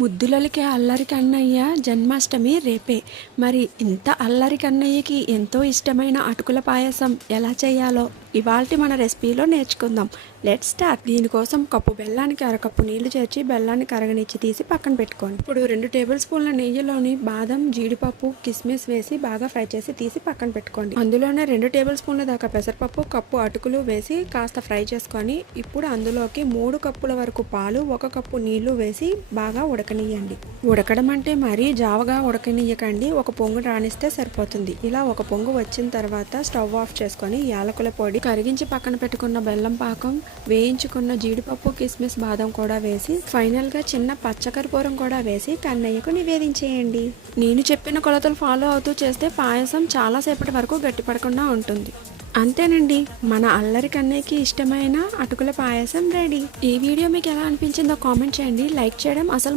ముద్దులలికే అల్లరి కన్నయ్య జన్మాష్టమి రేపే. మరి ఇంత అల్లరి కన్నయ్యకి ఎంతో ఇష్టమైన అటుకుల పాయసం ఎలా చేయాలో ఇవాల్టి మన రెసిపీలో నేర్చుకుందాం. Let's start. దీనికోసం కప్పు బెల్లానికి అరకప్పు నీళ్లు చేర్చి బెల్లాన్ని కరగనిచ్చి తీసి పక్కన పెట్టుకోండి. ఇప్పుడు 2 టేబుల్ స్పూన్ల నెయ్యిలోని బాదం, జీడిపప్పు, కిస్మిస్ వేసి బాగా ఫ్రై చేసి తీసి పక్కన పెట్టుకోండి. అందులోనే 2 టేబుల్ స్పూన్ల దాకా పెసరపప్పు, కప్పు అటుకులు వేసి కాస్త ఫ్రై చేసుకొని ఇప్పుడు అందులోకి 3 కప్పుల వరకు పాలు, 1 కప్పు నీళ్లు వేసి బాగా ఉడకనియండి. ఉడకడం అంటే మరీ జావగా ఉడకనియకండి, ఒక పొంగు రానిస్తే సరిపోతుంది. ఇలా ఒక పొంగు వచ్చిన తర్వాత స్టవ్ ఆఫ్ చేసుకొని యాలకుల పొడి, కరిగించి పక్కన పెట్టుకున్న బెల్లం పాకం, వేయించుకున్న జీడిపప్పు, కిస్మిస్, బాదం కూడా వేసి ఫైనల్ గా చిన్న పచ్చకర్పూరం కూడా వేసి కన్నయ్యకు నివేదించేయండి. నేను చెప్పిన కొలతలు ఫాలో అవుతూ చేస్తే పాయసం చాలా సేపటి వరకు గట్టిపడకుండా ఉంటుంది. అంతేనండి, మన అల్లరి కన్నయ్యకి ఇష్టమైన అటుకుల పాయసం రెడీ. ఈ వీడియో మీకు ఎలా అనిపించిందో కామెంట్ చేయండి. లైక్ చేయడం అసలు